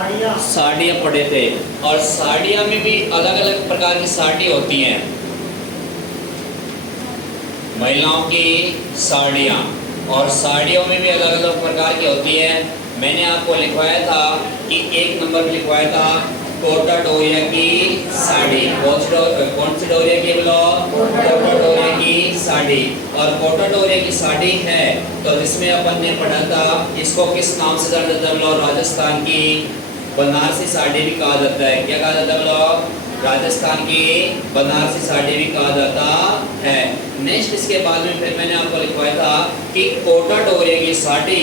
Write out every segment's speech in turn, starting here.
साड़ियाँ पढ़े थे। और साड़ियाँ में भी अलग अलग प्रकार की साड़ी होती हैं। महिलाओं की साड़ियाँ, और साड़ियों में भी अलग अलग प्रकार की होती है। मैंने आपको लिखवाया था कि 1 नंबर पर लिखवाया था कोटा डोरिया की साड़ी। कौन सी डोरिया की बोलो? कोटा डोरिया की साड़ी। और कोटा डोरिया की साड़ी है तो जिसमें अपन ने पढ़ा था, इसको किस नाम से जाना जाता है बोलो? राजस्थान की बनारसी साड़ी भी कहा जाता है। क्या कहा जाता है बोलो? राजस्थान की बनारसी साड़ी भी कहा जाता है। नेक्स्ट इसके बाद में फिर मैंने आपको लिखवाया था कि कोटा डोरिया की साड़ी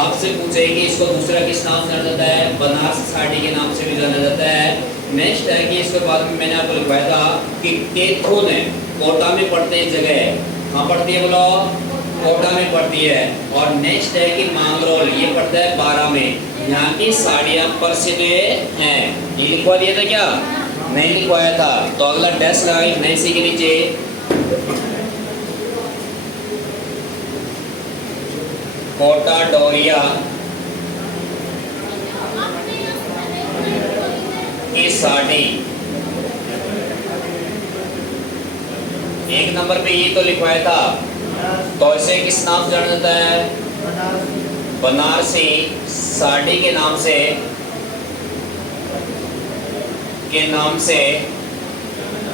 आपसे पूछेगी इसको दूसरा किस नाम से जाना जाता है? बनारसी साड़ी के नाम से भी जाना जाता है। नेक्स्ट है कि इसके बाद में मैंने आपको लिखवाया था कि केथोन है, कोटा में पड़ते हैं जगह। कहाँ पड़ती है बोलो? कोटा में पड़ती है। और नेक्स्ट है कि मांगरोल, ये पड़ता है 12 में। यहाँ की साड़ियाँ प्रसिद्ध हैं। ये लिखवा दिया था क्या? नहीं लिखवाया था। तो अगला डैश लगाएंगे नहीं सी के नीचे। कोटा डोरिया की साड़ी 1 नंबर पे ये तो लिखवाया था। तो इसे किस नाम से जाना जाता है? बनारसी साड़ी के नाम से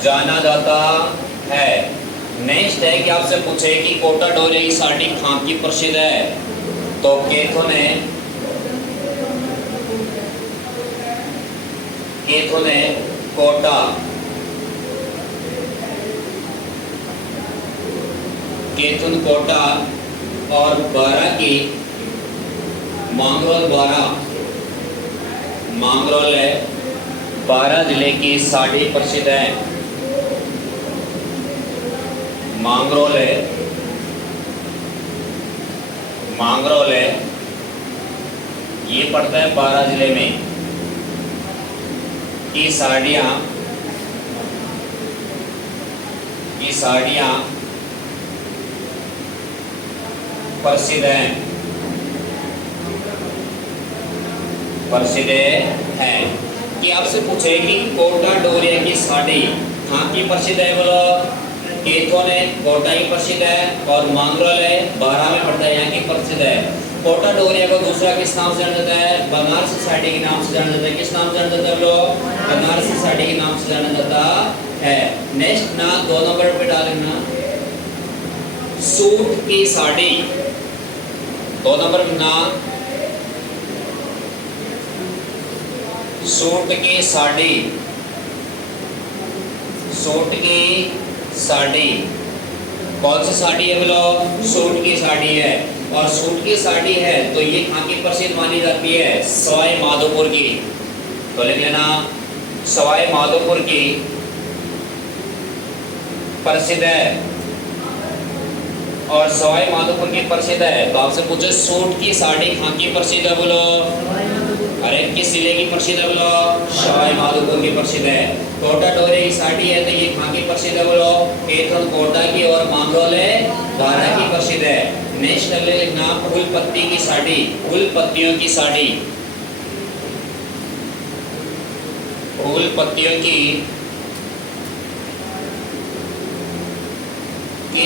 जाना जाता है। नेक्स्ट है कि आपसे पूछे कि कोटा डोरिया की साड़ी कहाँ की प्रसिद्ध है? तो केथोन है, कोटा, केथुन कोटा और 12 की मांगरोल। 12 है, 12 जिले की साड़ी प्रसिद्ध है। मांगरोल है, ये पड़ता है 12 जिले में की साड़ियाँ प्रसिद्ध हैं। कि आपसे पूछेगी कोटा डोरिया की साड़ी कहाँ की प्रसिद्ध है बोलो? केथोन है, कोटा की प्रसिद्ध है। और मांगरोल है, 12 में पड़ता है, यहाँ की प्रसिद्ध है। कोटा डोरिया को दूसरा किस नाम से जाना जाता है? बनारसी साड़ी के नाम से जाना जाता है। किस नाम से जाना जाता है बोलो? बनारसी साड़ी के नाम से जाना जाता है। नेक्स्ट ना 2 नंबर पे डालना सूट की साड़ी। 2 नंबर पे ना सूट की साड़ी कौन सी साड़ी है बोलो? सूट की साड़ी है। और सूट की साड़ी है तो ये कहाँ की प्रसिद्ध मानी जाती है? सवाई माधोपुर की। तो लिख लेना सवाई माधोपुर की प्रसिद्ध है। और सवाई माधोपुर की प्रसिद्ध है। तो आपसे पूछे सूट की साड़ी कहाँ की प्रसिद्ध है बोलो? अरे किस जिले की प्रसिद्ध है बोलो? सवाई माधोपुर की प्रसिद्ध है। कोटा डोरिया की साड़ी है तो ये कहाँ की प्रसिद्ध है बोलो? केथन कोटा की। और मांगरोल है 12 की प्रसिद्ध है। नेक्स्ट अगले लिखना फूल पत्ती की साड़ी। फूल पत्तियों की साड़ी, फूल पत्तियों की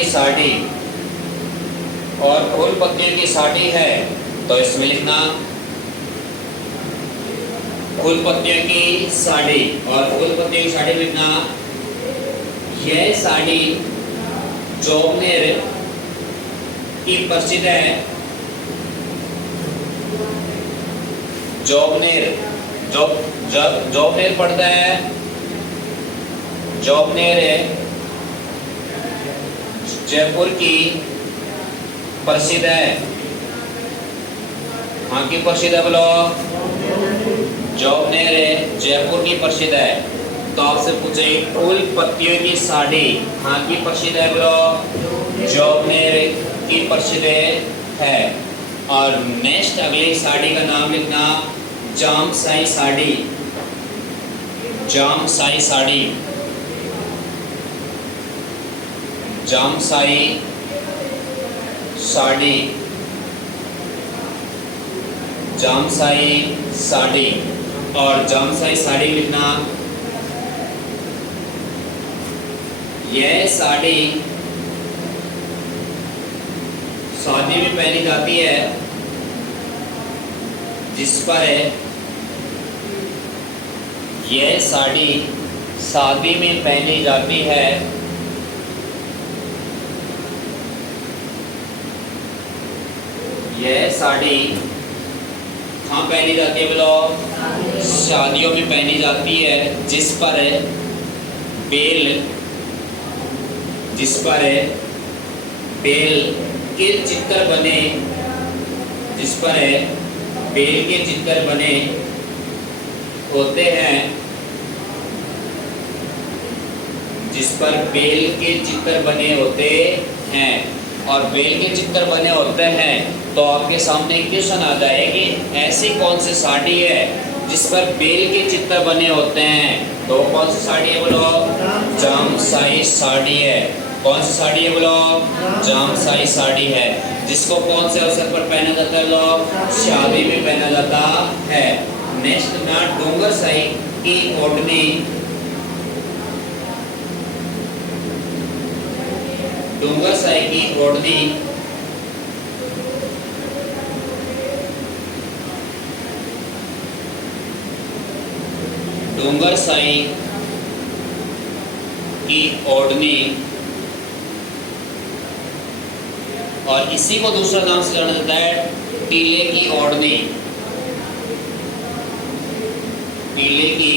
साड़ी। और फूल पत्तियों की साड़ी है तो इसमें लिखना फूल पत्तियों की साड़ी। और फूल पत्तियों की साड़ी में लिखना यह साड़ी जोबनेर की प्रसिद्ध है। जोबनेर पड़ता है, जोबनेर जयपुर की प्रसिद्ध है। कहाँ की प्रसिद्ध है बोलो? जोबनेर जयपुर की प्रसिद्ध है। तो आपसे पूछे फूल पत्तियों की साड़ी कहाँ की प्रसिद्ध है बोलो? जोबनेर की प्रसिद्ध है। और नेक्स्ट अगली साड़ी का नाम लिखना जामसाई साड़ी। जामसाई साड़ी, जामसाई साड़ी। और जामसाई साड़ी लिखना, यह साड़ी शादी में पहनी जाती है जिस पर यह साड़ी शादी में पहनी जाती है यह साड़ी कहाँ पहनी जाती है बोलो? शादियों में पहनी जाती है जिस पर बेल के चित्र बने, जिस पर बेल के चित्र बने होते हैं, जिस पर बेल के चित्र बने होते हैं। और बेल के चित्र बने होते हैं तो आपके सामने एक क्वेश्चन आता है कि ऐसी कौन सी साड़ी है जिस पर बेल के चित्र बने होते हैं? तो कौन सी साड़ी है बोलो? जामसाई साड़ी है। कौन सी साड़ी है बोलो? जामसाई साड़ी है, जिसको कौन से अवसर पर पहना जाता है बोलो? शादी में पहना जाता है। नेक्स्ट ना, डोंगरसाई की ओढ़नी, डोंगरसाई की ओढ़नी डोंगरसाई की ओढ़नी, और इसी को दूसरा नाम से जाना जाता है टीले की ओढ़नी। टीले की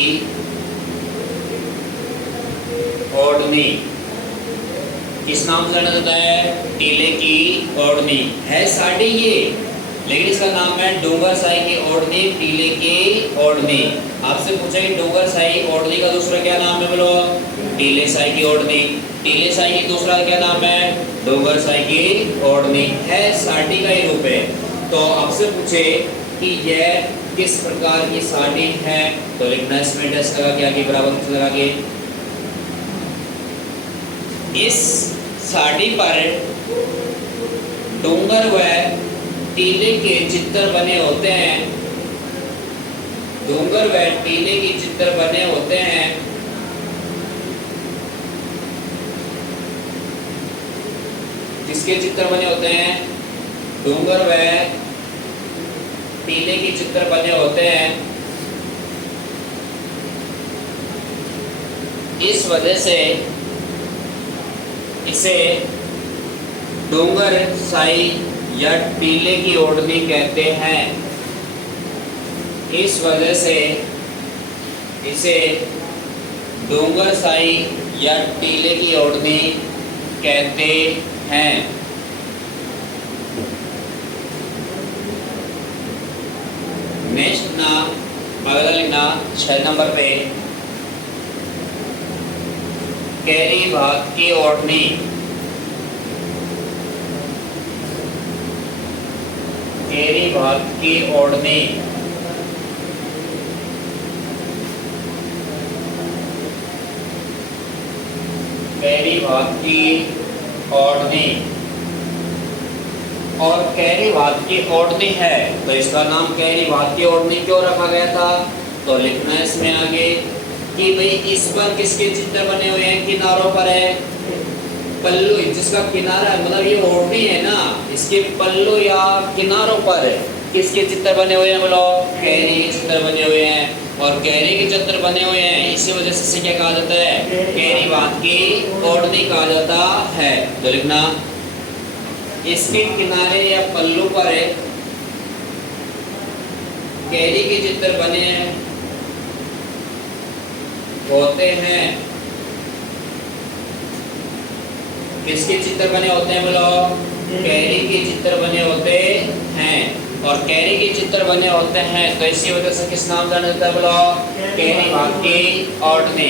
ओढ़नी किस नाम से जाना जाता है? टीले की ओढ़नी है साड़ी ये, लेकिन इसका नाम है डोंगरसाई की ओढ़नी, टीले की ओढ़नी। आपसे पूछा कि डोंगरसाई ओढ़नी का दूसरा क्या नाम है बोलो? टीले साई की ओढ़नी। टीले साई की दूसरा क्या नाम है? डोंगरसाई की ओढ़नी है, साड़ी का ही रूप है। तो आपसे पूछे कि यह किस प्रकार की साड़ी है, तो लिखना इसमें डैश लगा के आगे बराबर लगा के। इस साड़ी पर डोंगर व टीले के चित्र बने होते हैं। डोंगर व टीले के चित्र बने होते हैं। किसके चित्र बने होते हैं? डोंगर व टीले के चित्र बने होते हैं। इस वजह से इसे डोंगर साई या टीले की ओढ़नी कहते हैं। इस वजह से इसे डोंगर साई या टीले की ओढ़नी कहते हैं। नेक्स्ट ना, अगला लिखना 6 नंबर पे, कैरी भात की ओढ़नी। कैरी भात की ओढ़नी कैरी भात की ओढ़नी और कैरी भात की ओढ़नी है, तो इसका नाम कैरी भात की ओढ़नी क्यों रखा गया था? तो लिखना है इसमें आगे कि भाई इस पर किसके चित्र बने हुए हैं? किनारों पर है पल्लू, जिसका किनारा है मतलब ये ओढ़नी है ना, इसके पल्लू या किनारों पर किसके चित्र बने हुए हैं बोलो? कैरी के चित्र बने हुए हैं। और कैरी के चित्र बने हुए हैं, इसी वजह से क्या कहा जाता है? कैरी भात की ओढ़नी कहा जाता है। तो लिखना इसके किनारे या पल्लू पर कैरी के चित्र बने होते हैं। किसके चित्र बने होते हैं बोलो? कैरी के चित्र बने होते हैं। और कैरी के चित्र बने होते हैं तो इसी वजह से किस नाम जाना जाता है बोलो? कैरी भात की ओढ़नी।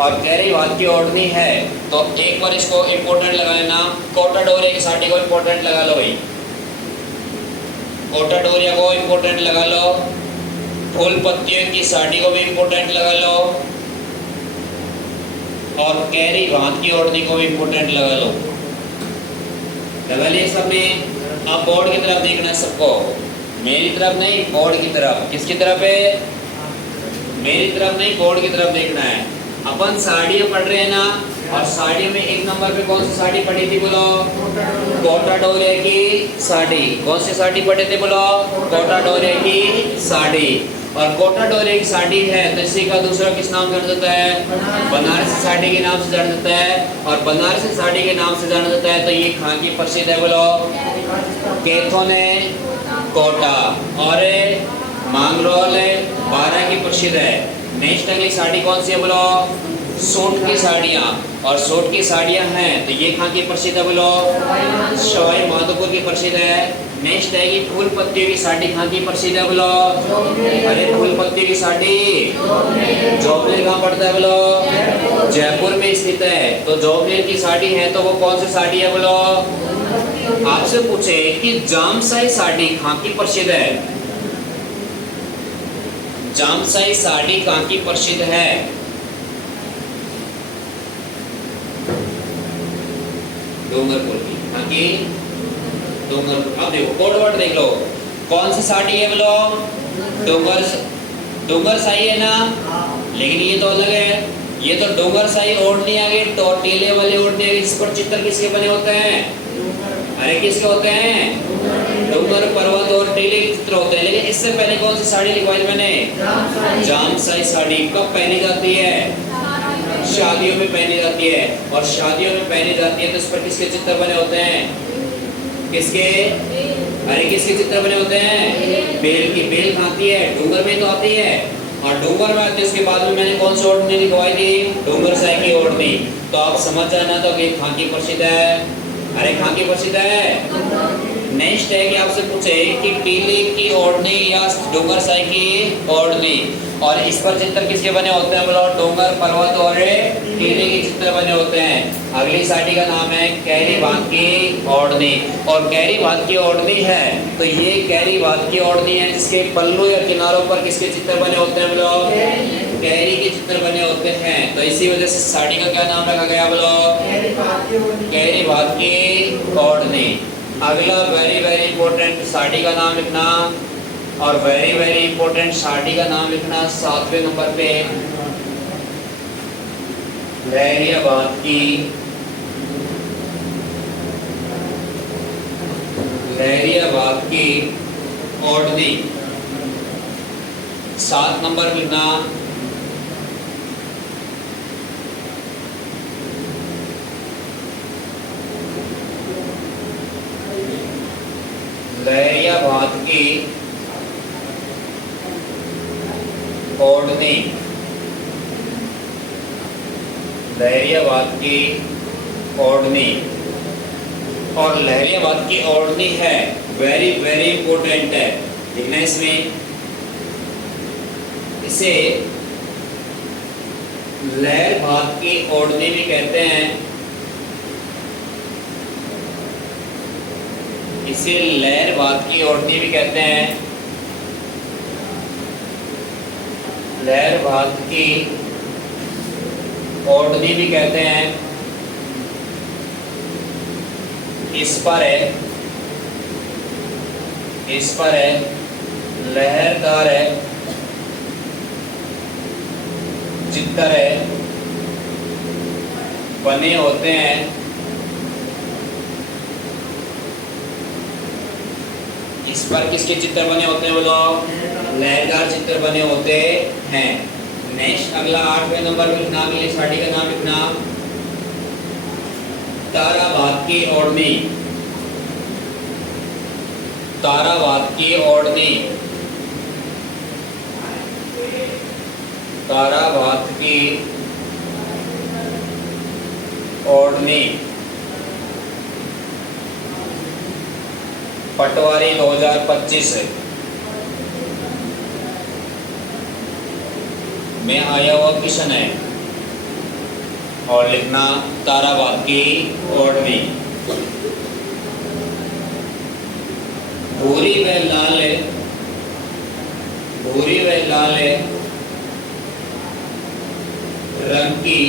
और कैरी भात की ओढ़नी है तो एक बार इसको इम्पोर्टेंट लगा लेना। कोटा डोरिया की साड़ी को इम्पोर्टेंट लगा लो भाई, कोटा डोरिया को इम्पोर्टेंट लगा लो। फूल पत्तियों की साड़ी को भी इम्पोर्टेंट लगा लो। और कैरी भात की ओढ़नी को भी इम्पोर्टेंट लगा लो। लगा लिया सबने? अब बोर्ड की तरफ देखना है सबको। मेरी तरफ नहीं, बोर्ड की तरफ। किसकी तरफ है? मेरी तरफ नहीं, बोर्ड की तरफ देखना है। अपन साड़ियाँ पढ़ रहे हैं ना, और साड़ियों में एक नंबर पे कौन सी साड़ी पढ़ी थी बोलो? कोटा डोरे की साड़ी। कौन सी साड़ी पढ़े थे बोलो? कोटा डोरे की साड़ी। और कोटा डोरे की साड़ी है तो इसी का दूसरा किस नाम से जाना जाता है? बनारसी साड़ी के नाम से जाना जाता है। और बनारसी साड़ी के नाम से जाना जाता है तो ये कहाँ की प्रसिद्ध है बोलो? केथोने कोटा। और मांगरोल 12 की प्रसिद्ध है। नेक्स्ट अगली साड़ी कौन सी है बोलो? सूट की साड़ियाँ। और सूट की साड़ियाँ हैं तो ये कहाँ की प्रसिद्ध है बोलो? सवाई माधोपुर की प्रसिद्ध है। नेक्स्ट है कि फूल पत्तियों की साड़ी कहाँ की प्रसिद्ध है बोलो? अरे फूल पत्तियों की साड़ी जोबनेर कहाँ पड़ता है बोलो? जयपुर में स्थित है। तो जोबनेर की साड़ी है तो वो कौन सी साड़ी है बोलो? आपसे पूछे कि जामसाई साड़ी कहाँ की प्रसिद्ध है? जामसाई साड़ी कहाँ की प्रसिद्ध है? डूंगरपुर की। कहाँ की? डूंगरपुर। अब देखो कोड वर्ड देख लो, कौन सी साड़ी है बोलो? डूंगर साई है ना, लेकिन ये तो अलग है। ये तो डूंगर साई ओढ़नी आ गई, तो टीले वाली ओढ़नी आ गई। इस पर चित्र किसके बने होते हैं? अरे किसके होते हैं? डूंगर पर्वत और टीले के चित्र होते हैं। लेकिन इससे पहले कौन सी साड़ी लिखवाई मैंने? जामसाई साड़ी। कब पहनी जाती है? शादियों में पहनी जाती है। और शादियों में पहनी जाती है तो इस पर किसके चित्र बने होते हैं? किसके? अरे किसके चित्र बने होते हैं? बेल की। बेल खाती है, डूंगर में तो आती है। और डूंगर में आती है। उसके बाद में मैंने कौन सी ओढ़नी लिखवाई थी? डूंगर साई की ओढ़नी। तो आप समझ जाना तो कि कहाँ की प्रसिद्ध है? अरे कहाँ की प्रसिद्ध है? नेक्स्ट है कि आपसे पूछे कि टीले की ओढ़नी या डूंगर साई की ओढ़नी, और इस पर चित्र किसके बने होते हैं बोलो? डूंगर पर्वत और टीले के चित्र बने होते हैं। अगली साड़ी का नाम है कैरी भात की ओढ़नी। और कैरी भात की ओढ़नी है तो ये कैरी भात की ओढ़नी है जिसके पल्लू या किनारों पर किसके चित्र बने होते हैं बोलो? कैरी के चित्र बने होते हैं। तो इसी वजह से साड़ी का क्या नाम रखा गया बोलो? कैरी भात की ओढ़नी। अगला वेरी वेरी इंपॉर्टेंट साड़ी का नाम लिखना, और वेरी वेरी इंपॉर्टेंट साड़ी का नाम लिखना 7वें नंबर पे लहरियाबाद की ओढ़नी। 7 नंबर लिखना लहरियाबाद की ओढ़नी। लहरियाबाद की ओढ़नी। और लहरियाबाद की ओढ़नी है वेरी वेरी इंपॉर्टेंट है, देखना इसमें। इसे लहरबाद की ओढ़नी भी कहते हैं। इसे लहरबाद की ओढ़नी भी कहते हैं। लहरबाद की ओढ़नी भी कहते हैं। इस पर है लहरदार है, चित्तर है बने होते हैं। इस पर किसके चित्र बने होते हैं बोलो? लहरदार चित्र बने होते हैं। नेक्स्ट अगला 8वें नंबर पे लिखना, अगली साड़ी का नाम लिखना ताराबाद की ओढ़नी। ताराबाद की ओढ़नी। ताराबाद की ओढ़नी। पटवारी 2025 में आया हुआ क्वेश्चन है। और लिखना ताराबाद की ओढ़नी। भूरी व लाल रंग की,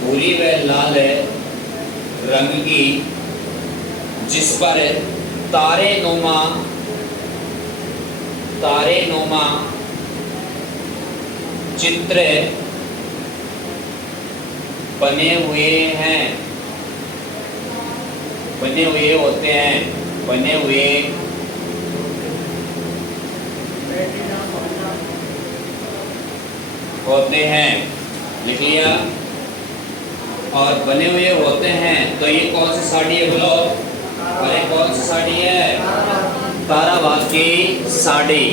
भूरी व लाल रंग की, जिस पर तारे नुमा चित्र बने हुए हैं, बने हुए होते हैं, बने हुए होते हैं। लिख लिया। और बने हुए होते हैं तो ये कौन सी साड़ी है बोलो? अरे कौन सी साड़ी है? ताराबाद की साड़ी।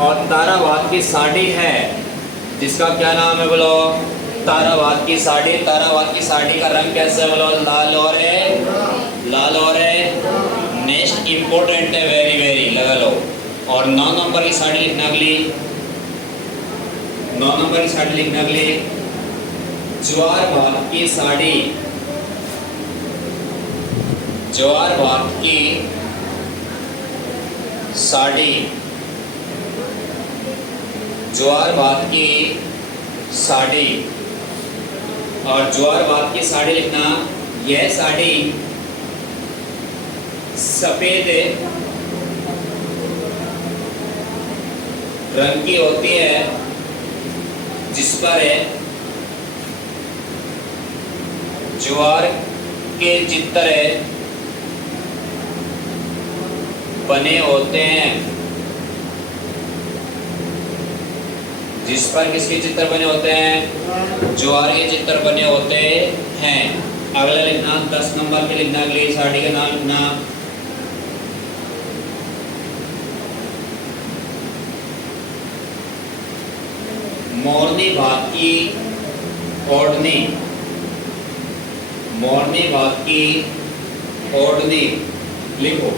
और ताराबाद की साड़ी है जिसका क्या नाम है बोलो? ताराबाद की साड़ी। ताराबाद की साड़ी का रंग कैसा है बोलो? लाल और है, लाल और है। नेक्स्ट इंपॉर्टेंट है, वेरी वेरी, लगा लो। और 9 नंबर की साड़ी लिखना अगली, 9 नंबर की साड़ी लिखना अगली। ज्वार भात की साड़ी, ज्वार भात की साड़ी, ज्वार भात की साड़ी। और ज्वार भात की साड़ी लिखना। यह साड़ी सफेद रंग की होती है जिस पर ज्वार के चित्र बने होते हैं, जिस पर किसके चित्र बने होते हैं? ज्वार के चित्र बने होते हैं। अगला लिखना 10 नंबर पे लिखना, अगली साड़ी का नाम लिखना। मोरनी भात की ओढ़नी, मोरनी भात की ओढ़नी लिखो।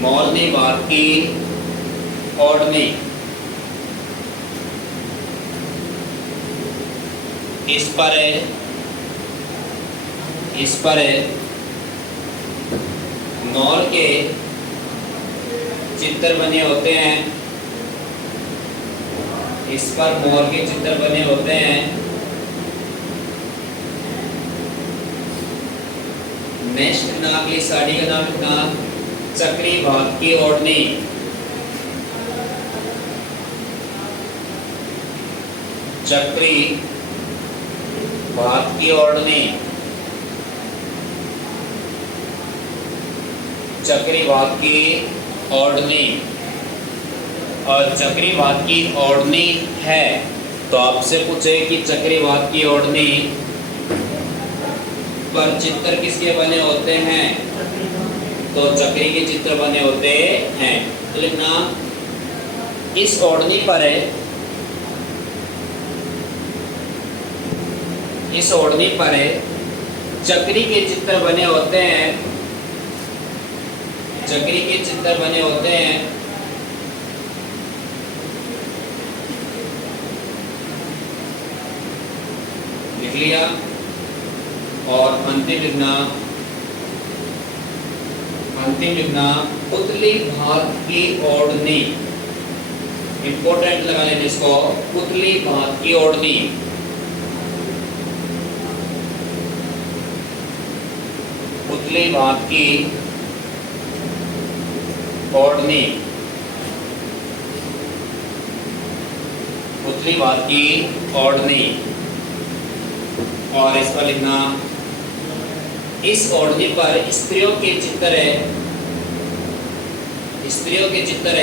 मोरनी भात की ओढ़नी। इस पर मोर के चित्र बने होते हैं, इस पर मोर के चित्र बने होते हैं। नेक्स्ट ना अगली साड़ी का नाम लिखना। चक्री भात की ओढ़नी, चक्री भात की ओढ़नी, चक्री भात की ओढ़नी। और चक्री भात की ओढ़नी है तो आपसे पूछे कि चक्री भात की ओढ़नी पर चित्र किसके बने होते हैं? तो चक्री के चित्र बने होते हैं। तो लिखना इस ओढ़नी पर इस ओढ़नी पर चक्री के चित्र बने होते हैं, चक्री के चित्र बने होते हैं। लिख लिया। और अंतिम लिखना, अंतिम लिखना पुतली भात की ओढ़नी। इंपॉर्टेंट लगा लेना इसको, पुतली भात की ओढ़नी। पुतली भात की ओढ़नी, पुतली भात की ओढ़नी। और इस पर लिखना इस ओढ़नी पर स्त्रियों के चित्र स्त्रियों के चित्र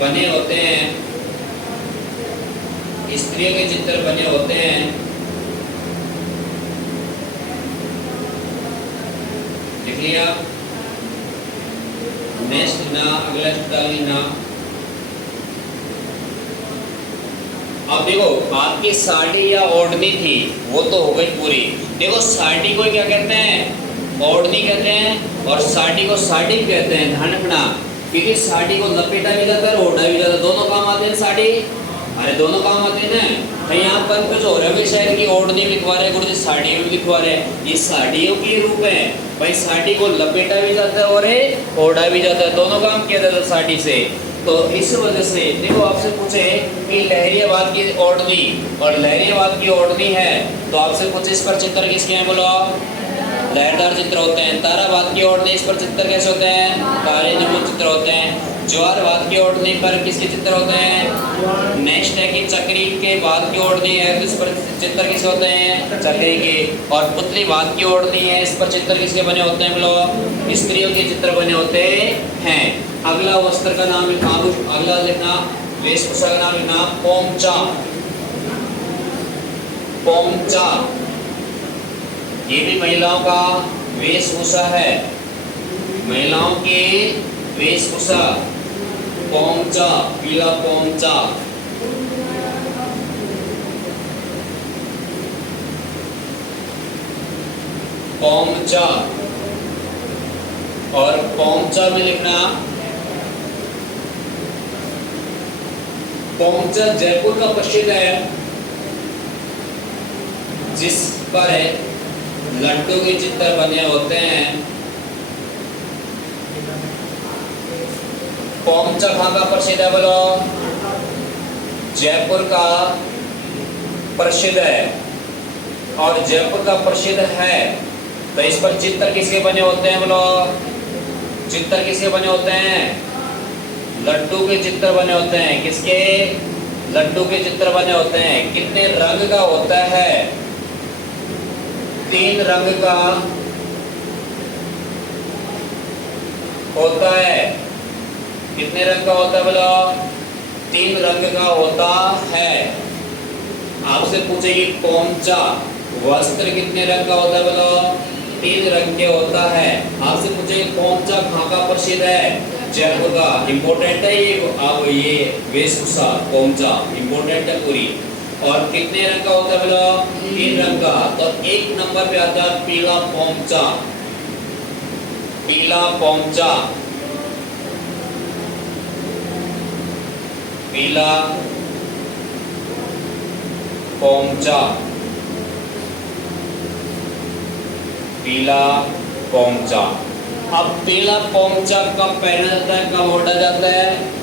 बने होते हैं, स्त्रियों के चित्र बने होते हैं। लिख लिया। नेक्स्ट ना अगला चित्र लिखना। अब देखो आपकी साड़ी या ओढ़नी थी वो तो हो गई पूरी। देखो साड़ी को क्या कहते हैं? ओढ़नी कहते हैं। और साड़ी को साड़ी भी कहते हैं, ध्यान रखना। क्योंकि साड़ी को लपेटा भी जाता है, ओढ़ा भी जाता है, दोनों काम आते हैं साड़ी। अरे दोनों काम आते हैं ना। कहीं यहाँ पर कुछ हो रहा है, शहर की ओढ़नी लिखवा रहे, कुछ साड़ी भी लिखवा रहे हैं। ये साड़ियों के रूप है भाई। साड़ी को लपेटा भी जाता है और ओढ़ा भी जाता है, दोनों काम किया जाता है साड़ी से। तो इस वजह से देखो आपसे पूछे कि लहरियाबाद की ओढ़नी और लहरियाबाद की ओढ़नी है तो आपसे पूछे इस पर चित्र किसके हैं बोलो? लहरदार चित्र होते हैं। तारावाद की ओढ़नी, इस पर चित्र कैसे होते हैं? तारे नमूद चित्र होते हैं। ज्वारवाद की ओढ़नी पर किसके चित्र होते हैं? नेक्स्ट है कि चक्री के बाद की ओढ़नी है तो इस पर चित्र किसके होते हैं? चक्री के। और पुतलीवाद की ओढ़नी है, इस पर चित्र किसके बने होते हैं? बोलो, स्त्रियों के चित्र बने होते हैं। अगला वस्त्र का नाम लिखना, अगला लिखना वेशभूषा का नाम लिखना पोमचा। पोमचा ये भी महिलाओं का वेशभूषा है, महिलाओं की वेशभूषा। पोमचा, पीला पोमचा। पोमचा। और पोमचा में लिखना, पोमचा जयपुर का प्रसिद्ध है, जिस पर लड्डू के चित्र बने होते हैं। पोमचा कहाँ का प्रसिद्ध है? बोलो, जयपुर का प्रसिद्ध है। और जयपुर का प्रसिद्ध है तो इस पर चित्र किसके बने होते हैं? बोलो, चित्र किसके बने होते हैं? लड्डू के चित्र बने होते हैं। किसके? लड्डू के चित्र बने होते हैं। कितने रंग का होता है? 3 रंग का होता है। कितने रंग का होता है? बोलो, 3 रंग का होता है। आपसे पूछेगी पोमचा वस्त्र कितने रंग का होता है? बोलो, 3 रंग के होता है। आपसे पूछेगी पोमचा कहाँ का प्रसिद्ध है? जयपुर का। इंपोर्टेंट है ये, अब ये वेशभूषा पोमचा इंपोर्टेंट है पूरी। और कितने रंग का होता है? बोलो, 3 रंग का। तो 1 नंबर पे आता है पीला पोमचा। पीला पोमचा, पीला पोमचा, पीला पोमचा। अब पीला पोमचा कब पहना जाता है, कब ओढ़ा जाता है?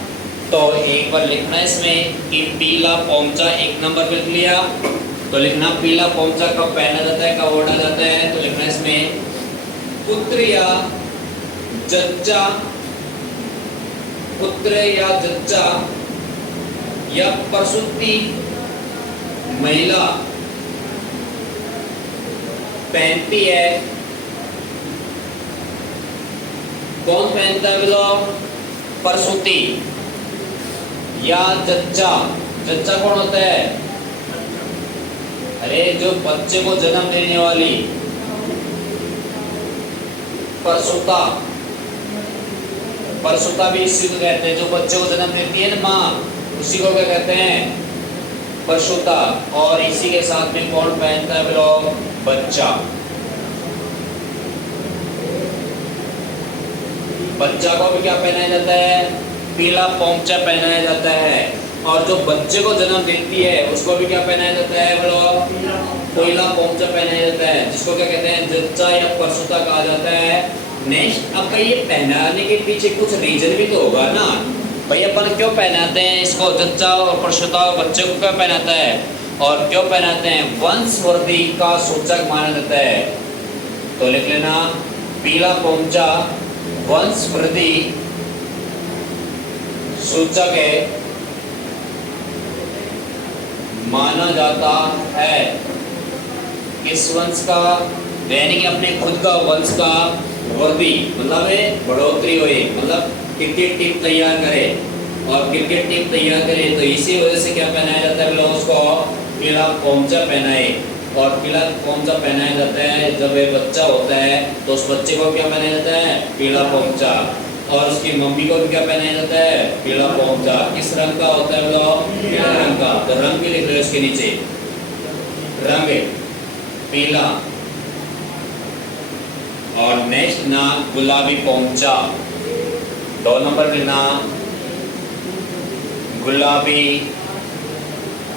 तो एक बार लिखना इसमें कि पीला पोमचा 1 नंबर पे लिख लिया तो लिखना पीला पोमचा कब पहना जाता है, कब ओढ़ा जाता है। तो लिखना इसमें पुत्र या जच्चा, पुत्र या जच्चा या प्रसूति महिला पहनती है। कौन पहनता है? बोलो, प्रसूति या जच्चा। जच्चा कौन होता है? अरे जो बच्चे को जन्म देने वाली, प्रसूता। प्रसूता भी इसी को कहते हैं, जो बच्चे को जन्म देती है ना माँ, उसी को क्या कहते हैं? प्रसूता। और इसी के साथ में कौन पहनता है? बोलो, बच्चा। बच्चा को भी क्या पहनाया जाता है? पीला पोमचा पहनाया जाता है। और जो बच्चे को जन्म देती है उसको भी क्या पहनाया जाता है? बोलो, पीला पोमचा पहनाया जाता है, जिसको क्या कहते हैं? जच्चा या प्रसूता कहा जाता है। नेक्स्ट, अब भाई ये पहनाने के पीछे कुछ रीजन भी तो होगा ना भाई, अपन क्यों पहनाते हैं इसको? जच्चा और प्रसूता और बच्चे को क्यों पहनाता है और क्यों पहनाते हैं? वंशवृद्धि का सूचक माना जाता है। तो लिख लेना पीला पोमचा वंशवृद्धि सूचक है, माना जाता है। किस वंश का? यानी कि अपने खुद का वंश का वृद्धि, मतलब बढ़ोतरी हुई, मतलब क्रिकेट टीम तैयार करे और क्रिकेट टीम तैयार करे तो इसी वजह से क्या पहनाया जाता है? लोग उसको पीला पोमचा पहनाए। और पीला पोमचा पहनाया जाता है जब एक बच्चा होता है तो उस बच्चे को क्या पहनाया जाता है? पीला पोमचा। और उसकी मम्मी को भी क्या पहनाया जाता है? पीला पोमचा। किस रंग का होता है? लोग पीला रंग का। तो रंग भी लिख लो इसके नीचे, रंग पीला। और नेक्स्ट ना गुलाबी पोमचा, 2 नंबर लिखना गुलाबी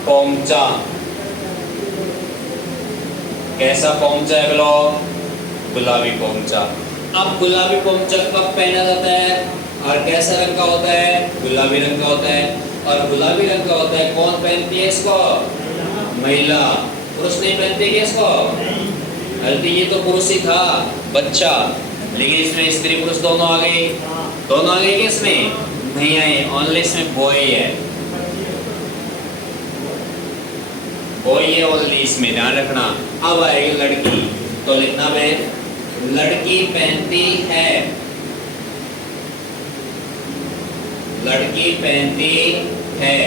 पोमचा। कैसा पोमचा है? बोलो, गुलाबी पोमचा। अब गुलाबी पोमचा कब पहना जाता है और कैसा रंग का होता है? गुलाबी रंग का होता है। और गुलाबी रंग का होता है, कौन पहनती है इसको? महिला। पुरुष नहीं पहनते क्या इसको? अरे तो ये तो पुरुष ही था, बच्चा, लेकिन इसमें स्त्री पुरुष दोनों आ गए। दोनों आ गए क्या इसमें? नहीं आए, ओनली इसमें बॉय है। बॉय है ओनली इसमें, ध्यान रखना। अब आएगी लड़की, तो लिखना है लड़की पहनती है, लड़की पहनती है।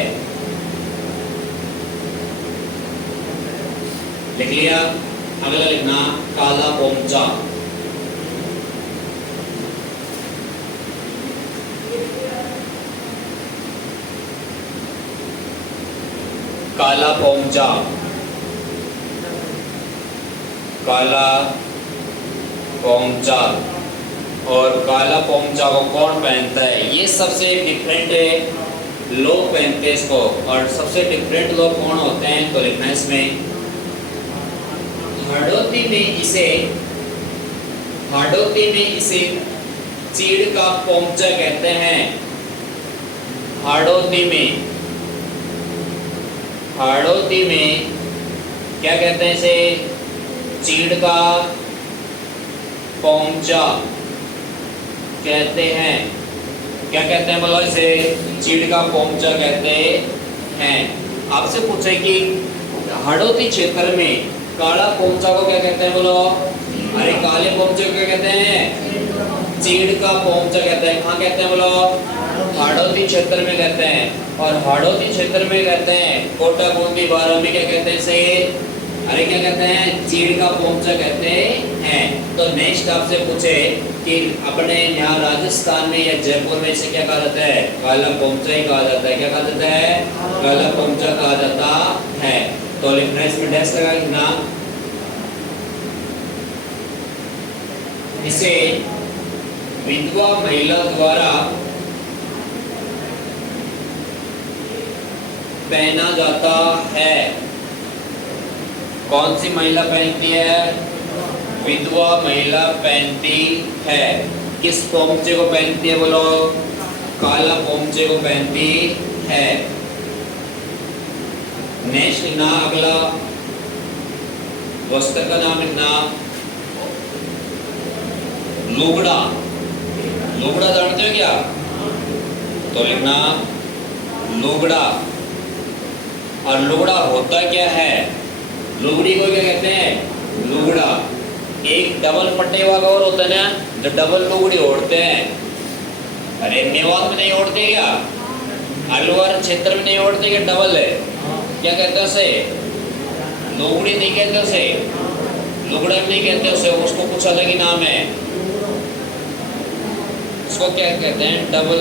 लिख लिया। अगला लिखना काला पोंचा, काला पोंचा, काला पोंचा। और काला पोंचा को कौन पहनता है? ये सबसे डिफरेंट लोग पहनते हैं इसको। और सबसे डिफरेंट लोग कौन होते हैं? तो लिखना है इसमें हाड़ौती में इसे, हाड़ौती में इसे चीड़ का पोंचा कहते हैं। हाड़ौती में, हाड़ौती में क्या कहते हैं इसे? चीड़ का पोंचा कहते हैं। क्या कहते हैं बोलो इसे? चीड़ का पोंचा कहते हैं। आपसे पूछे कि हाड़ौती क्षेत्र में काला पोंचा को क्या कहते हैं बोलो? अरे काले पोंचे को क्या कहते हैं? चीड़ का पोंचा कहते हैं। कहाँ कहते हैं बोलो? हाड़ौती क्षेत्र में कहते हैं। और हाड़ौती क्षेत्र में कहते हैं, कोटा बूंदी बारा में क्या कहते हैं इसे? अरे क्या कहते हैं? चीड़ का पोंचा कहते हैं। तो नेक्स्ट आपसे पूछे कि अपने यहाँ राजस्थान में या जयपुर में इसे क्या कहा जाता है? काला पोंचा ही कहा जाता है। क्या कहा जाता है? काला पोंचा कहा जाता है। तो लिखना इसमें डैश लगा लिखना। इसे विधवा महिला द्वारा पहना जाता है। कौन सी महिला पहनती है? विधवा महिला पहनती है। किस पोंचे को पहनती है बोलो? काला पोंचे को पहनती है। नेक्स्ट लिखना अगला वस्त्र का नाम लिखना लुगड़ा। लुगड़ा जानते हो क्या? तो लिखना लुगड़ा। और लुगड़ा होता क्या है? लुगड़ी को क्या कहते हैं? लुगड़ा। एक डबल पट्टे वाला और होता है ना, जो डबल लुगड़ी ओढ़ते हैं। अरे मेवात में नहीं ओढ़ते क्या? अलवर क्षेत्र में नहीं ओढ़ते क्या? डबल है, क्या कहते हैं उसे? लुगड़ी नहीं कहते उसे, लुगड़ा भी नहीं कहते उसे, उसको कुछ अलग ही नाम है। उसको क्या कहते हैं? डबल,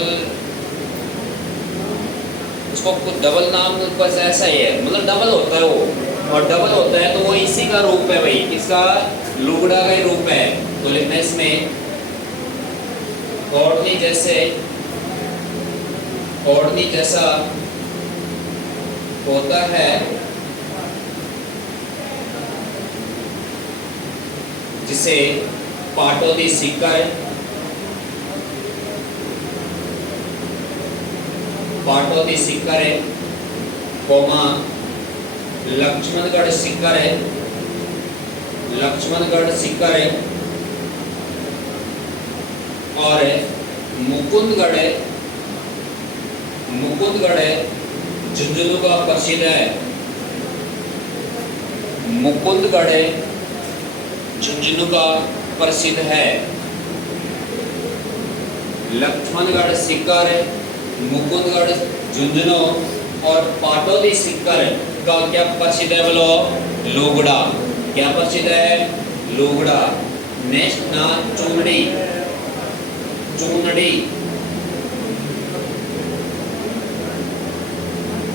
उसको कुछ डबल नाम बस ऐसा ही है, मतलब डबल होता है वो। और डबल होता है तो वो इसी का रूप है भाई, किसका? लुगड़ा का ही रूप है। तो लिखना इसमें ओढ़नी जैसे, ओढ़नी जैसा होता है जिसे पाटोदी सीकर, पाटोदी सीकर है, कोमा लक्ष्मणगढ़ सीकर है, लक्ष्मणगढ़ सीकर है, और मुकुंदगढ़ है, मुकुंदगढ़ है झुंझुनू का प्रसिद्ध है। मुकुंदगढ़ है झुंझुनू का प्रसिद्ध है। लक्ष्मणगढ़ सीकर है, मुकुंदगढ़ झुंझुनू और पाटोदी सीकर का क्या प्रसिद्ध है बोलो? लुगड़ा। क्या प्रसिद्ध है? लुगड़ा। नेक्स्ट ना चुनड़ी, चुनड़ी,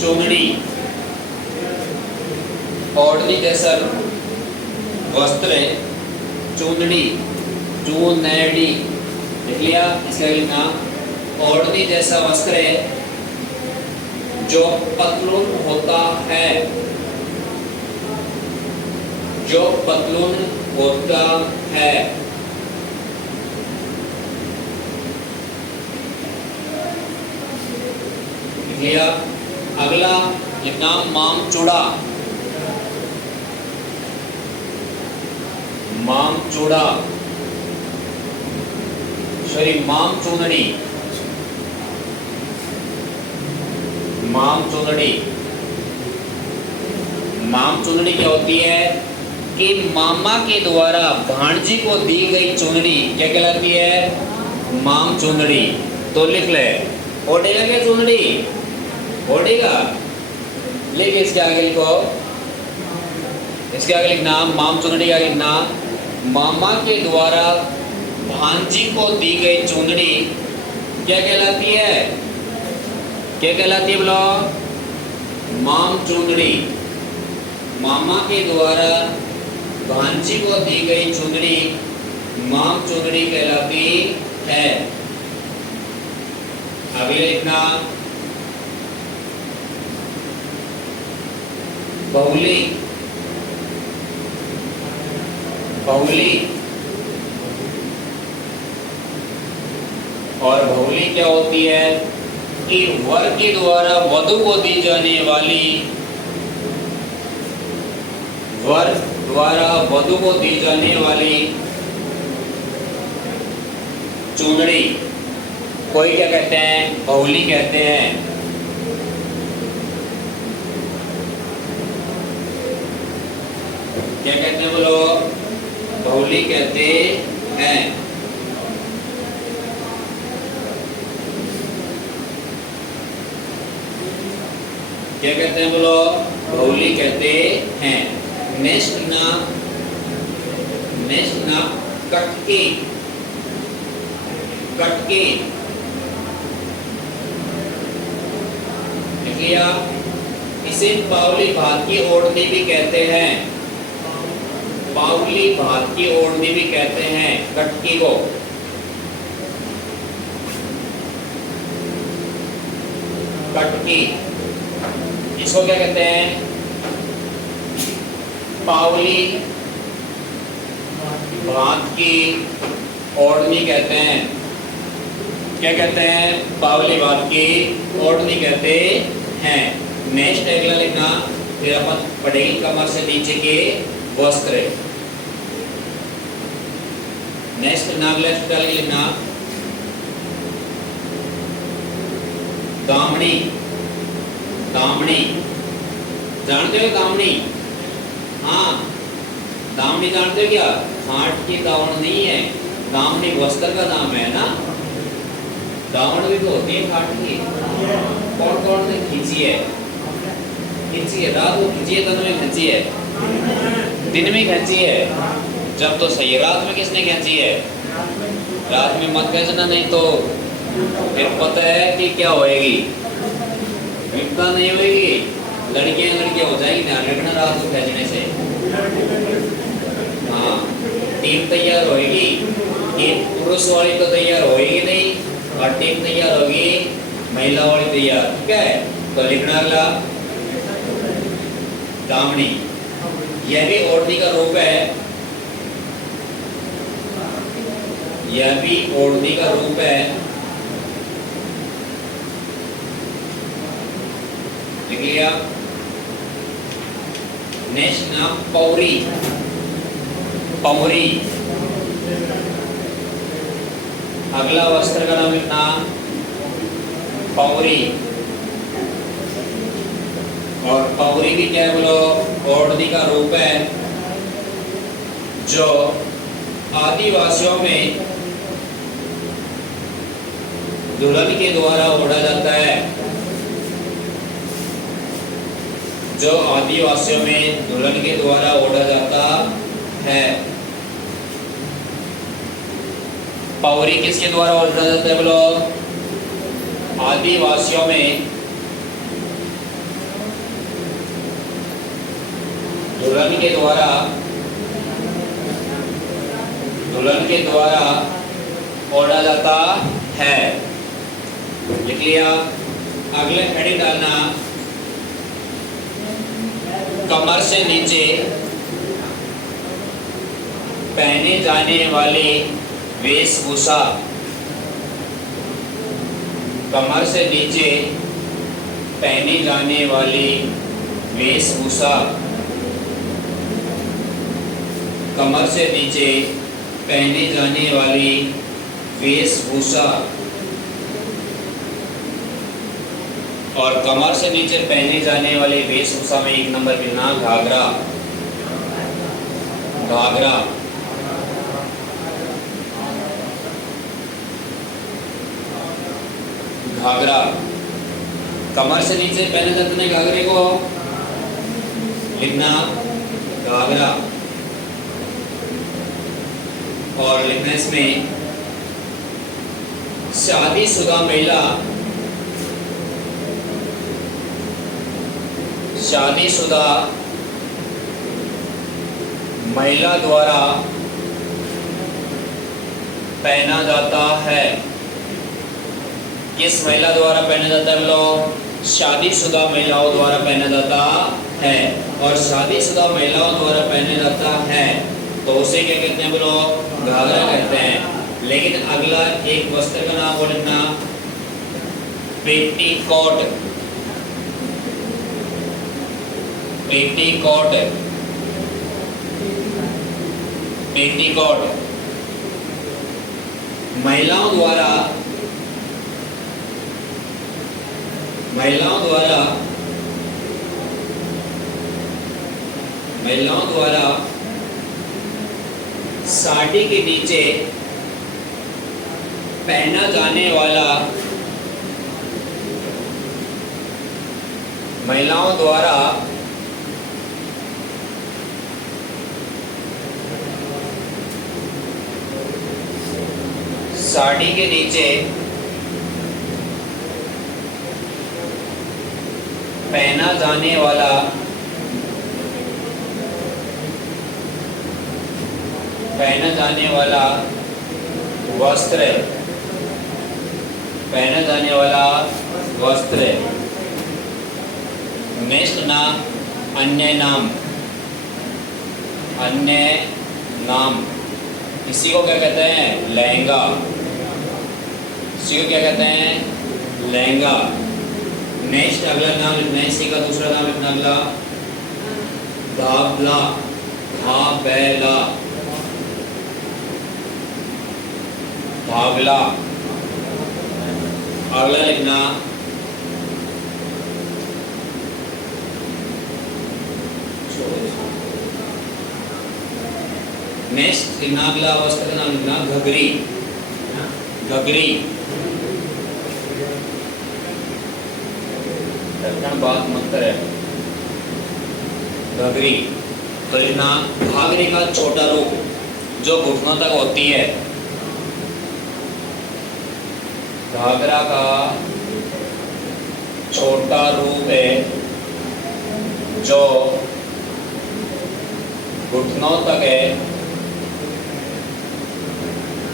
चुनड़ी ओढ़नी जैसा वस्त्र है, चुनड़ी, चुनड़ी। लिख लिया? इसका लिखना ओढ़नी जैसा वस्त्र है जो पतलून होता है, जो पतलून होता है। लिया? अगला लिखना मांगचूड़ा, माम चूड़ा, सॉरी माम चूंदड़ी, माम चूंदड़ी। माम चुंदड़ी क्या होती है कि मामा के द्वारा भांजी को दी गई चुंदड़ी क्या कहलाती है? माम चुंदड़ी। तो लिख ले, ओढ़ेगा क्या चुंदड़ी? ओढ़ेगा। लिख इसके आगे लिखो, इसके आगे लिखना माम चुंदड़ी, आगे लिखना मामा के द्वारा भांजी को दी गई चुंदड़ी क्या कहलाती है? क्या कहलाती है बोलो? माम चुंदड़ी। मामा के द्वारा भांजी को दी गई चुंदड़ी माम चुंदड़ी कहलाती है। अभी लिखना बहुली, बहुली। और बहुली क्या होती है कि वर के द्वारा वधु को दी जाने वाली, वर द्वारा वधु को दी जाने वाली चुंदड़ी कोई क्या कहते हैं? बहुली कहते हैं। क्या कहते हैं बोलो? बहुली कहते हैं। क्या कहते हैं बोलो? बहुली कहते हैं। नेक्स्ट ना कटके, कटके लिखिया। इसे पावली भात की ओढ़नी भी कहते हैं, पावली भात की ओढ़नी भी कहते हैं कटकी को। कटकी इसको क्या कहते हैं? पावली भात की ओढ़नी कहते हैं। क्या कहते हैं? पावली भात की ओढ़नी कहते हैं। नेक्स्ट अगला लिखना, फिर अपन पढ़ेंगे कमर से नीचे के वस्त्र। नेक्स्ट अगला लिखना दामनी, दामनी। जानते हो दामनी? हाँ, दामनी जानते हो क्या? खाट की दावण नहीं है, दामनी वस्त्र का नाम है ना। दावण भी तो होती है खाट की। कौन कौन ने खींची है? खींची है, रात को खींची है, दिन में खींची है? दिन में खींची है। जब तो सही है। रात में किसने खींची है? रात में मत खींचना, नहीं तो फिर पता है कि क्या होएगी, विपदा नहीं होएगी, लड़कियां हो जाएगी। ध्यान रखना रात को खींचने से। हाँ, टीम तैयार होएगी, टीम पुरुष वाली तो तैयार होएगी नहीं, और टीम तैयार होगी महिला वाली तैयार। ठीक है, तो लिखना अगला दामनी। यह भी ओढ़नी का रूप है, यह भी ओढ़नी का रूप है। लिख लिया। नेक्स्ट नाम पौरी, पौरी। अगला वस्त्र का नाम लिखना पौरी। और पौरी भी क्या है बोलो? ओढ़नी का रूप है जो आदिवासियों में दुल्हन के द्वारा ओढ़ा जाता है, जो आदिवासियों में दुल्हन के द्वारा ओढ़ा जाता है। पौरी किसके द्वारा ओढ़ा जाता है बोलो? आदिवासियों में दुल्हन के द्वारा ओढ़ा जाता है। लिख लिया। अगले हेडिंग डालना कमर से नीचे पहने जाने वाली वेशभूषा, कमर से नीचे पहनी जाने वाली वेशभूषा। कमर से नीचे पहने जाने वाली वेशभूषा, और कमर से नीचे पहने जाने वाली वेशभूषा में एक नंबर मिलना घाघरा। घाघरा, घाघरा कमर से नीचे पहने जाते हैं घाघरे को, लिखना घाघरा। और लिखना इसमें शादीशुदा महिला, शादीशुदा महिला द्वारा पहना जाता है। किस महिला द्वारा पहना जाता है बोलो? शादीशुदा महिलाओं द्वारा पहना जाता है। और शादीशुदा महिलाओं द्वारा पहना जाता है तो उसे क्या कहते हैं बोलो? घाघरा कहते हैं। लेकिन अगला एक वस्त्र का नाम बोलना पेटीकोट। पेटीकोट, पेटीकोट महिलाओं द्वारा, महिलाओं द्वारा, महिलाओं द्वारा साड़ी के नीचे पहना जाने वाला, महिलाओं द्वारा साड़ी के नीचे पहना जाने वाला, पहना जाने वाला वस्त्र, पहना जाने वाला वस्त्र। नेक्स्ट ना अन्य नाम, अन्य नाम इसी को क्या कहते हैं? लहंगा। इसी को क्या कहते हैं? लहंगा। नेक्स्ट अगला नाम लिखना है, इसी का दूसरा नाम लिखना अगला धाबला। धाबेला, धाबला। अगला लिखना नेक्स्ट लिखना अगला वस्त्र का नाम लिखना घघरी। घघरी बात मत करे। घघरी तो लिखना घाघरे का छोटा रूप जो घुटनों तक होती है। घाघरा का छोटा रूप है जो घुटनों तक है,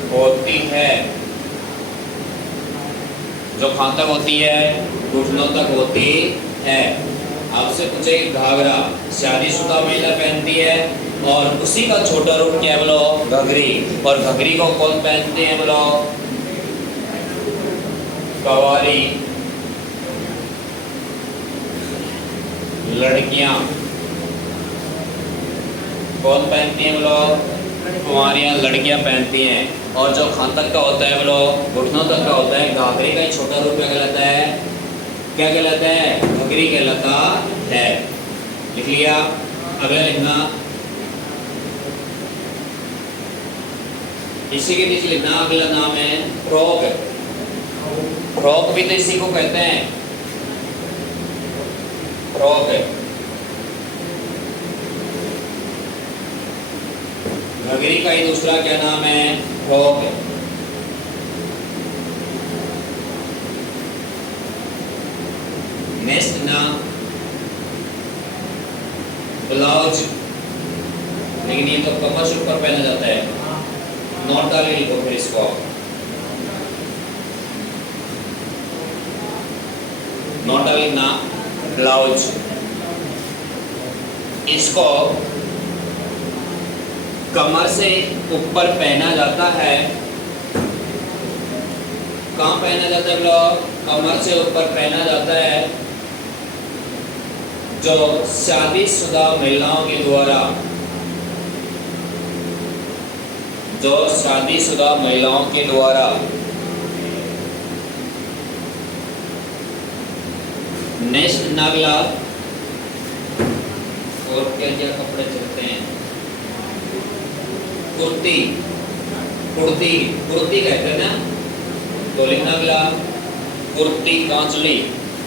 होती है, जो कहाँ तक होती है? घुटनों तक होती है। आपसे पूछे घाघरा शादीशुदा महिला पहनती है और उसी का छोटा रूप क्या है बोलो? घघरी। और घघरी को कौन पहनते हैं बोलो? कवारी, लड़कियां। कौन पहनती हैं बोलो? कुंवारियां लड़कियां पहनती हैं। और जो खान तक का होता है बोलो? घुटनों तक का होता है। घाघरे का छोटा रूप क्या कहलाता है? क्या कहलाता है? घघरी कहलाता है। लिख लिया। अगला लिखना इसी के नीचे लिखना अगला नाम है फ्रॉक। फ्रॉक भी तो इसी को कहते हैं, फ्रॉक। घघरी का ही दूसरा क्या नाम है? फ्रॉक। नेक्स्ट ना ब्लाउज, लेकिन ये तो कमर से ऊपर पहना जाता है। नॉट डाले लिखो फिर इसको। नॉट डाले ना ब्लाउज। इसको कमर से ऊपर पहना जाता है। कहाँ पहना जाता है लोग? कमर से ऊपर पहना जाता है जो शादीशुदा महिलाओं के द्वारा जो शादीशुदा महिलाओं के द्वारा नेक्स्ट नागला और क्या क्या कपड़े चलते हैं, कुर्ती, कुर्ती, कुर्ती कहते हैं ना, तो लिखना अगला कुर्ती कांचली,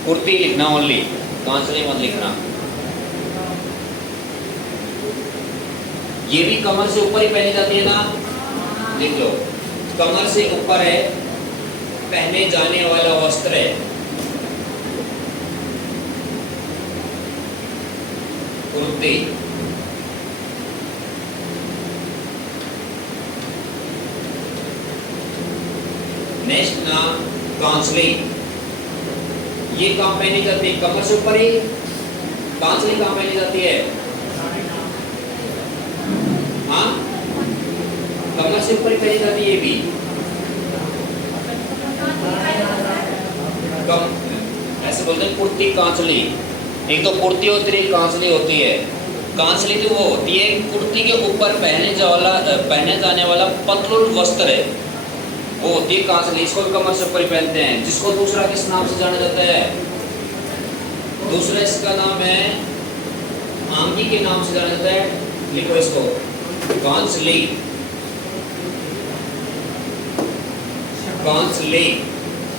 कुर्ती लिखना ओनली, कांचली मत लिखना। ये भी कमर से ऊपर ही पहनी जाती है ना, लिख लो, कमर से ऊपर है, पहने जाने वाला वस्त्र है। कुर्ती, नेक्स्ट ना कांचली, ये कहाँ पहनी जाती है, कमर से ऊपर ही। कांचली कहाँ पहनी जाती है, हाँ कमर से ऊपर ही पहनी जाती है। ये भी कम ऐसे बोलते हैं कुर्ती कांचली। एक तो कुर्ती होती है, कांचली होती है। कांचली तो वो होती है कुर्ती के ऊपर पहने जाने वाला पतलून वस्त्र है, वो होती है कांचली। इसको भी कमर से ऊपर ही पहनते हैं, जिसको दूसरा किस नाम से जाना जाता है, दूसरा इसका नाम है आंगी के नाम से जाना जाता है। लिखो इसको कांचली, कांचली,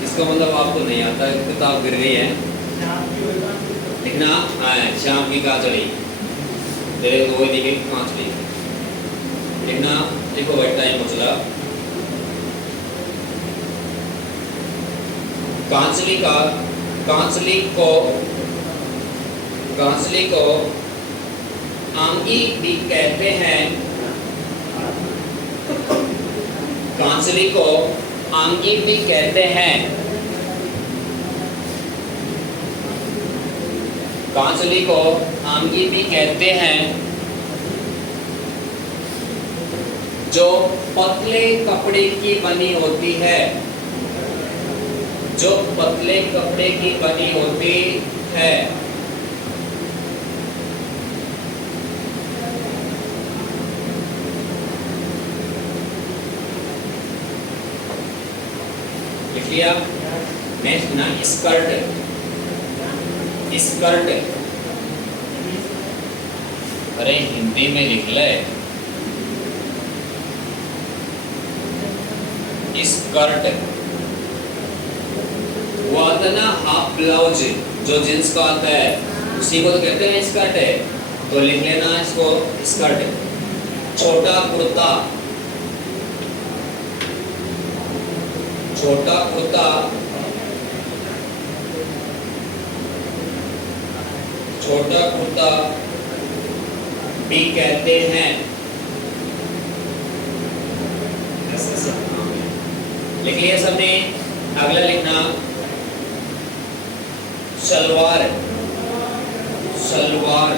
इसका मतलब आपको नहीं आता, किताब गिर गई है, लिखना शाम की कांचली, तेरे तो वही दिखे कांचली लिखना। देखो भाई टाइम हो चला। कांचली का, कांचली को आंगी भी कहते हैं, कांचली को आंगी भी कहते हैं, कांचली को आंगी भी कहते हैं, जो पतले कपड़े की बनी होती है, जो पतले कपड़े की बनी होती है। लिख लिया। नेक्स्ट ना स्कर्ट, स्कर्ट, अरे हिंदी में लिख ले, स्कर्ट वो आता है ना हाफ ब्लाउज, जो जींस का आता है उसी को तो कहते हैं स्कर्ट है, तो लिख लेना इसको स्कर्ट। छोटा कुर्ता, छोटा कुर्ता, छोटा कुर्ता भी कहते हैं। लिख लिया सबने। अगला लिखना सलवार, सलवार,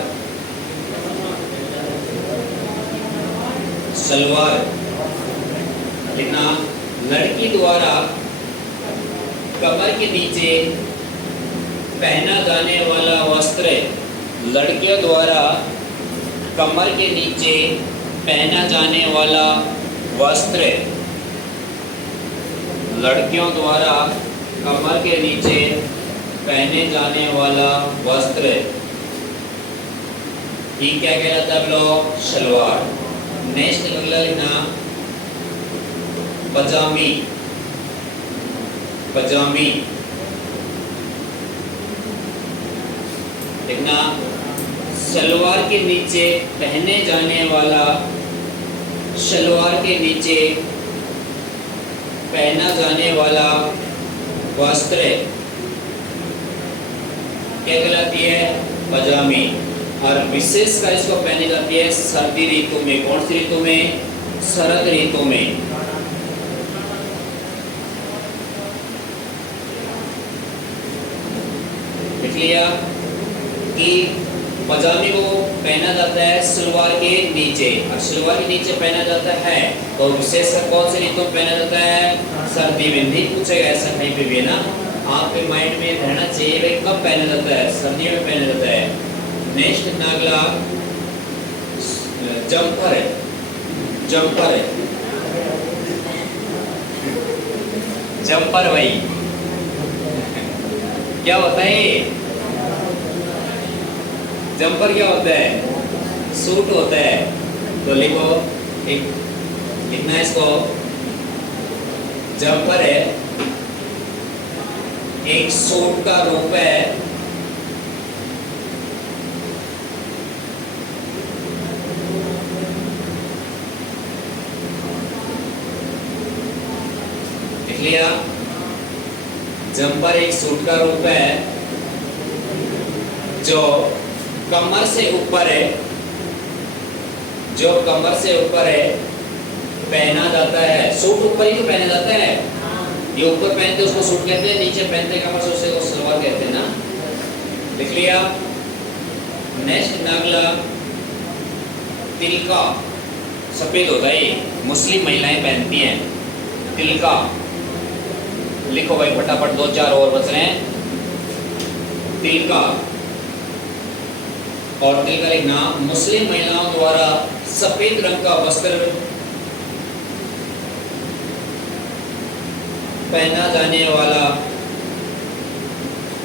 सलवार लिखना। लड़की द्वारा कमर के नीचे पहना जाने वाला वस्त्र, लड़कियों द्वारा कमर के नीचे पहना जाने वाला वस्त्र, लड़कियों द्वारा कमर के नीचे पहने जाने वाला वस्त्र, ये क्या कहलाता है लोग, सलवार। नेक्स्ट अगला लिखना पजामी, पजामी लिखना। सलवार के नीचे पहने जाने वाला, सलवार के नीचे पहना जाने वाला वस्त्र क्या कहलाती है, पजामी। और विशेषकर इसको पहनी जाती है सर्दी ऋतु में। कौन सी ऋतु में, शरद ऋतु में। लिख लिया कि पजामी को पहना जाता है सलवार के नीचे, और सलवार के नीचे पहना जाता है तो विशेषकर कौन से ऋतु में पहना जाता है, सर्दी में। नहीं पूछेगा ऐसा कहीं पे भी ना, आपके माइंड में रहना चाहिए भाई कब पहना जाता है, सर्दियों में पहना जाता है। नेक्स्ट अगला जंपर, जंपर जंपर भाई क्या होता है ये? जंपर क्या होता है? सूट होता है। तो लिखो एक, लिखना इसको, जंपर है एक सूट का रूप है लिख लिया। जंपर एक सूट का रूप है जो कमर से ऊपर है, जो कमर से ऊपर है पहना जाता है। सूट ऊपर ही तो पहना जाता है, ये ऊपर पहनते उसको सूट कहते हैं, नीचे पहनते कमर से उसे सलवार कहते हैं ना। लिख लिया। नेक्स्ट नागला, तिलका सफेद होता है, मुस्लिम महिलाएं पहनती हैं तिलका। लिखो भाई फटाफट, 2-4 और बच रहे हैं। तिलका, और तिलका लिखना, मुस्लिम महिलाओं द्वारा सफेद रंग का वस्त्र पहना जाने वाला,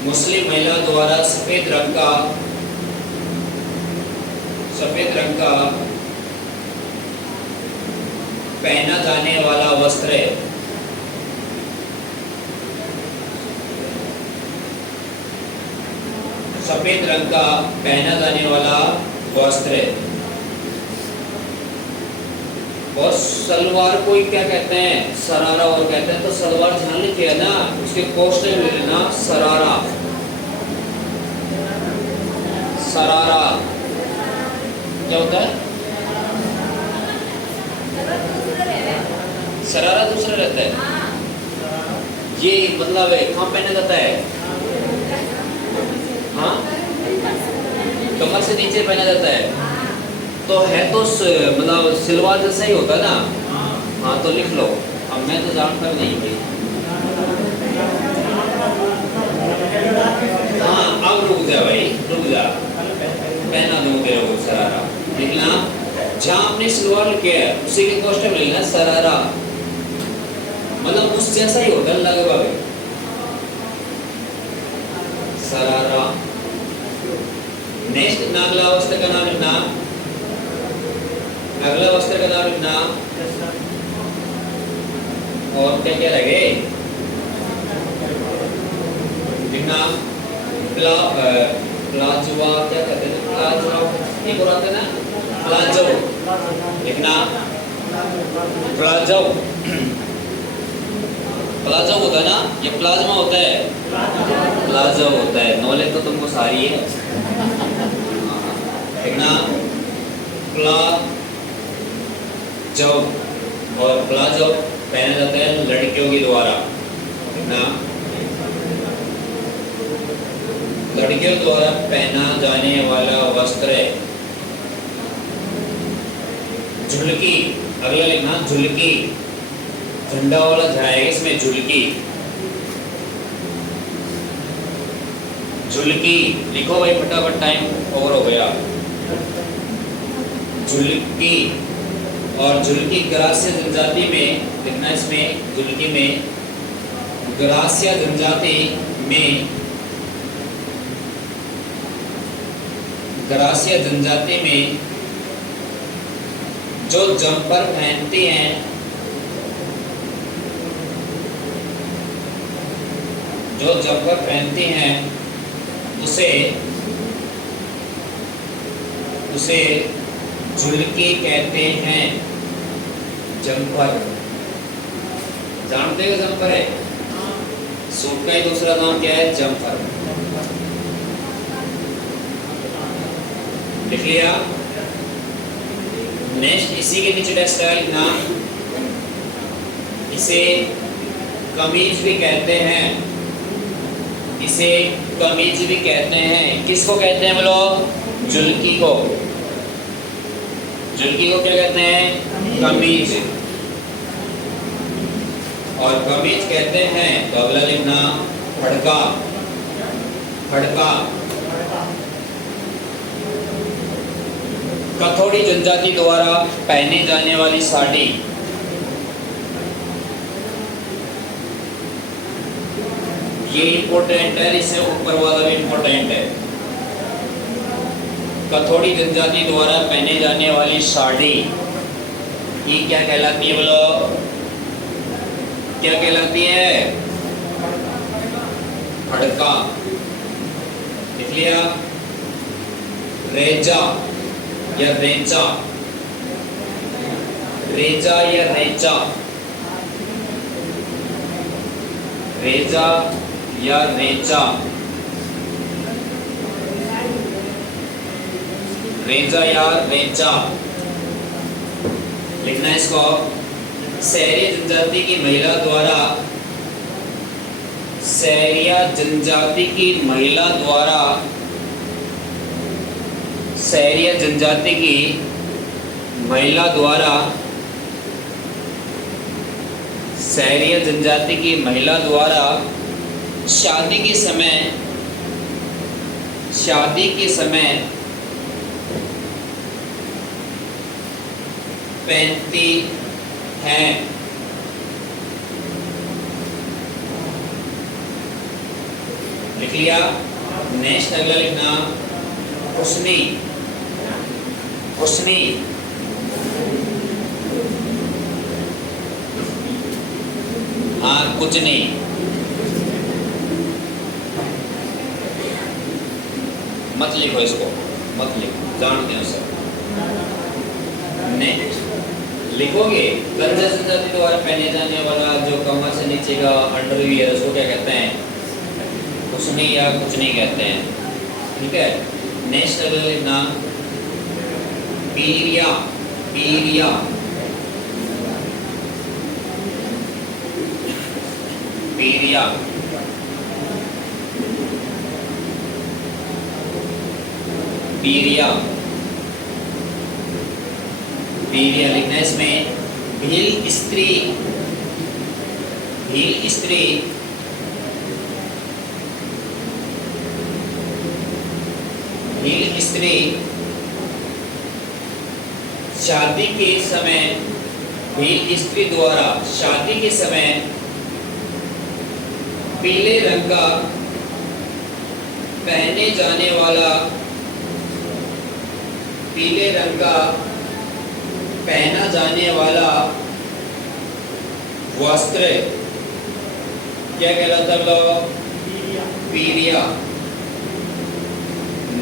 मुस्लिम महिला द्वारा सफेद रंग का पहना जाने वाला वस्त्र है। सफेद रंग का पहना जाने वाला वस्त्र है। और सलवार को क्या कहते हैं? सरारा और कहते हैं। तो सलवार ध्यान लिखिए ना, उसके कोष्टक में लेना सरारा। सरारा क्या होता है? सरारा दूसरा रहता है। ये मतलब है कहाँ पहना जाता है? हाँ, कमर से नीचे पहना जाता है। तो है तो मतलब सिलवार जैसा ही होता है ना। हाँ तो लिख लो। अब मैं तो जानता नहीं भाई। हाँ अब रुक जा भाई, रुक जा, पहना दूँ तेरे को सरारा। लिखना, जहाँ आपने सिलवार लिखा है उसी के कोष्टक में लिखना सरारा, मतलब उस जैसा ही होता है लगभग। सरारा। नेक्स्ट नागला वस्त्र का नाम लिखना, अगला वस्त्र का नाम लिखना। और क्या क्या लगे लिखना, प्लाजोवा क्या कहते हैं? प्लाजो एक और आता है ना, प्लाजो लिखना। प्लाजो, प्लाजो होता है ना, ये प्लाज्मा होता है, प्लाजो होता है। नॉलेज तो तुमको सारी है। लिखना प्लाजो, और प्लाजो पहना जाता है लड़कियों के द्वारा ना, लड़कियों द्वारा पहना जाने वाला वस्त्र है। झुलकी, अगला लिखना झुलकी, झंडा वाला जाएगा इसमें, झुलकी। झुलकी लिखो भाई फटाफट, टाइम ओवर हो गया। झुलकी, और झुलकी ग्रास्य जनजाति में लिखना, इसमें झुलकी में ग्रास्य जनजाति में, ग्रास्य जनजाति में जो जंपर पहनती हैं, जो जंपर पहनती हैं उसे उसे झुलकी कहते हैं। जंपर जानते हो, जंपर है सूट का ही दूसरा नाम क्या है? जंपर। लिख लिया। नेक्स्ट इसी के नीचे टेक्स्ट है लिखना, इसे कमीज भी कहते हैं, इसे कमीज भी कहते हैं। किसको कहते हैं बोलो? झुलकी को। झुलकी को क्या कहते हैं? कमीज। और कमीज कहते हैं तो अगला लिखना फड़का। फड़का, कथोड़ी जनजाति द्वारा पहने जाने वाली साड़ी। ये इम्पोर्टेंट है, इससे ऊपर वाला भी इम्पोर्टेंट है। कथोड़ी जनजाति द्वारा पहने जाने वाली साड़ी ये क्या कहलाती है? बोलो क्या कहलाती है? हड़का। लिख लिया? रेजा या रेचा, रेजा या रेचा, रेजा या रेचा, रेजा या रेचा लिखना है इसको। सहरिया जनजाति की महिला द्वारा, सहरिया जनजाति की महिला द्वारा, सहरिया जनजाति की महिला द्वारा, सहरिया जनजाति की महिला द्वारा शादी के समय, शादी के समय पहनती हैं। लिख लिया? नेक्स्ट अगला लिखना हुस्नी, हुस्नी, हाँ कुछ नहीं, मत लिखो इसको, मत लिखो, जानते हो सब। नेक्स्ट लिखोगे गंजा जनजाति द्वारा पहने जाने वाला जो कमर से नीचे का अंडरवियर उसको क्या कहते हैं? हुस्नी या कुछ नहीं कहते हैं। ठीक है। नेक्स्ट अगला लिखना पीरिया, पीरिया, पीरिया, पीरिया, पीरिया लिखना है इसमें। भील स्त्री, भील स्त्री, भील स्त्री शादी के समय, भील स्त्री द्वारा शादी के समय पीले रंग का पहने जाने वाला, पीले रंग का पहना जाने वाला वस्त्र क्या कहलाता है? पीरिया।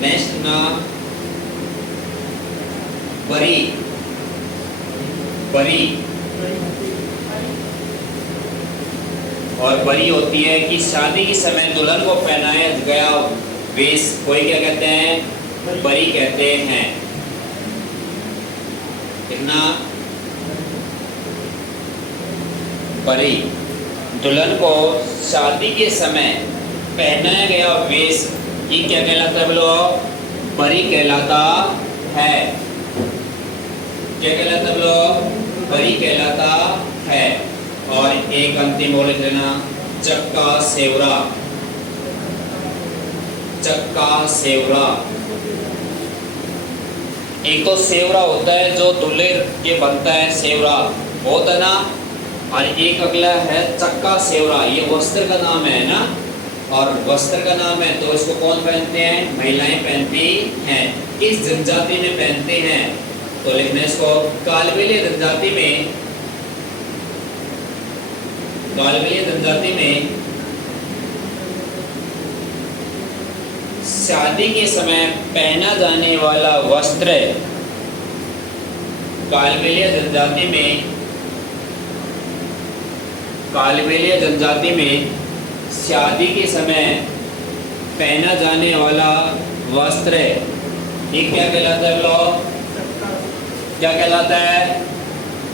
नेक्स्ट ना बरी, बरी, और बरी होती है कि शादी के समय दुल्हन को पहनाया गया वेश कोई क्या कहते हैं? बरी कहते हैं। कितना? बरी। दुल्हन को शादी के समय पहनाया गया वेश ये क्या कहलाता है? बोलो बरी कहलाता है। क्या कहलाता है? बोलो बरी कहलाता है। और एक अंतिम बोल लेना चक्का सेवरा, चक्का सेवरा। एक तो सेवरा होता है जो दूल्हे के बनता है, सेवरा होता है ना, और एक अगला है चक्का सेवरा, ये वस्त्र का नाम है ना, और वस्त्र का नाम है तो इसको कौन पहनते हैं? महिलाएं पहनती हैं। किस जनजाति में पहनते हैं? तो लिखना इसको कालबेलिया जनजाति में, कालबेलिया जनजाति में शादी के समय पहना जाने वाला वस्त्र, कालबेलिया जनजाति में, कालबेलिया जनजाति में शादी के समय पहना जाने वाला वस्त्र ये क्या कहलाता है? क्या कहलाता है?